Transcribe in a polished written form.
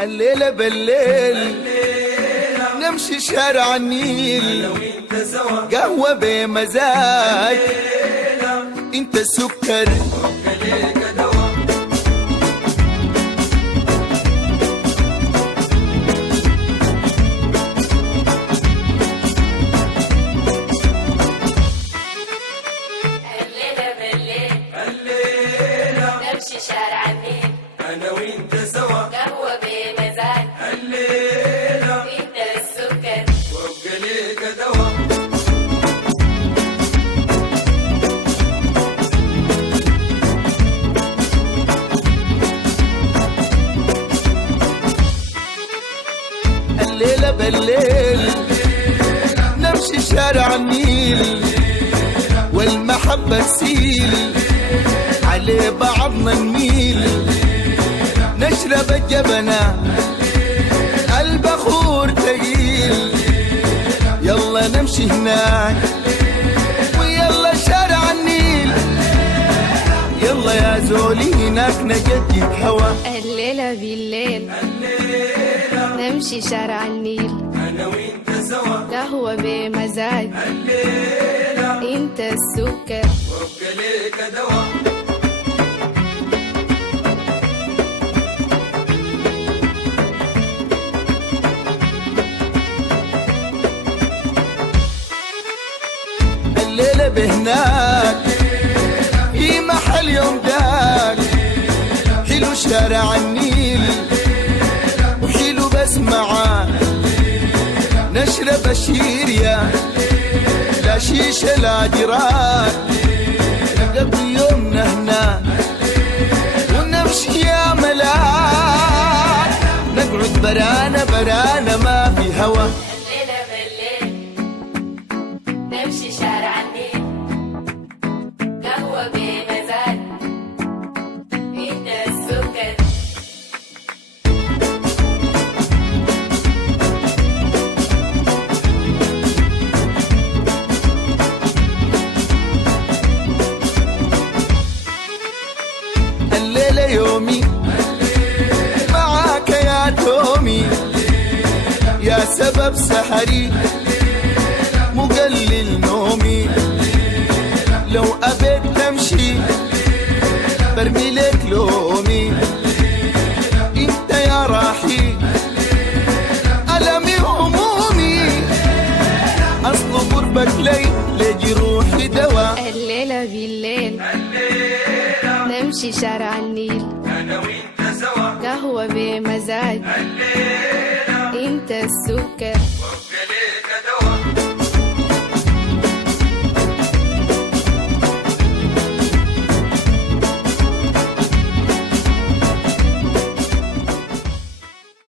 الليلة بالليل نمشي شارع النيل، قهوة بمزاج انت السكر شارع النيل أنا وإنت سوا، قهوة بمزاج الليلة انت السكر وابقى ليك دوا. الليلة بالليل نمشي شارع النيل والمحبة تسيل على بعضنا نميل، نشرب الجبنة البخور تقيل، يلا نمشي هناك ويلا شارع النيل، يلا يا زولي هناك نجدد هوا. الليلة بالليل نمشي شارع النيل، أنا وإنت سوا، قهوة بمزاج الليلة انت السكر وابقى ليك دوا. الليلة بهناك في محل يوم داك، حلو شارع النيل وحلو بسمعه، نشرب الشيريا لا شيشة لا جراك، نقضي يومنا هنا ونمشي يا ملاك، نقعد برانا برانا ما في هوا. الليلة بالليل نمشي شارع النيل، قهوة بمزاج انت السكر. الليلة يومي معاك يا تومي، يا سبب سحري مقلل نومي، لو أبيت تمشي برمي لك لومي، انت يا راحي ألمي همومي، أصل قربك لي لجروحي دوا. الليلة بالليل نمشي شارع النيل، أنا وإنت سوا، قهوة بمزاج الليلة انت السكر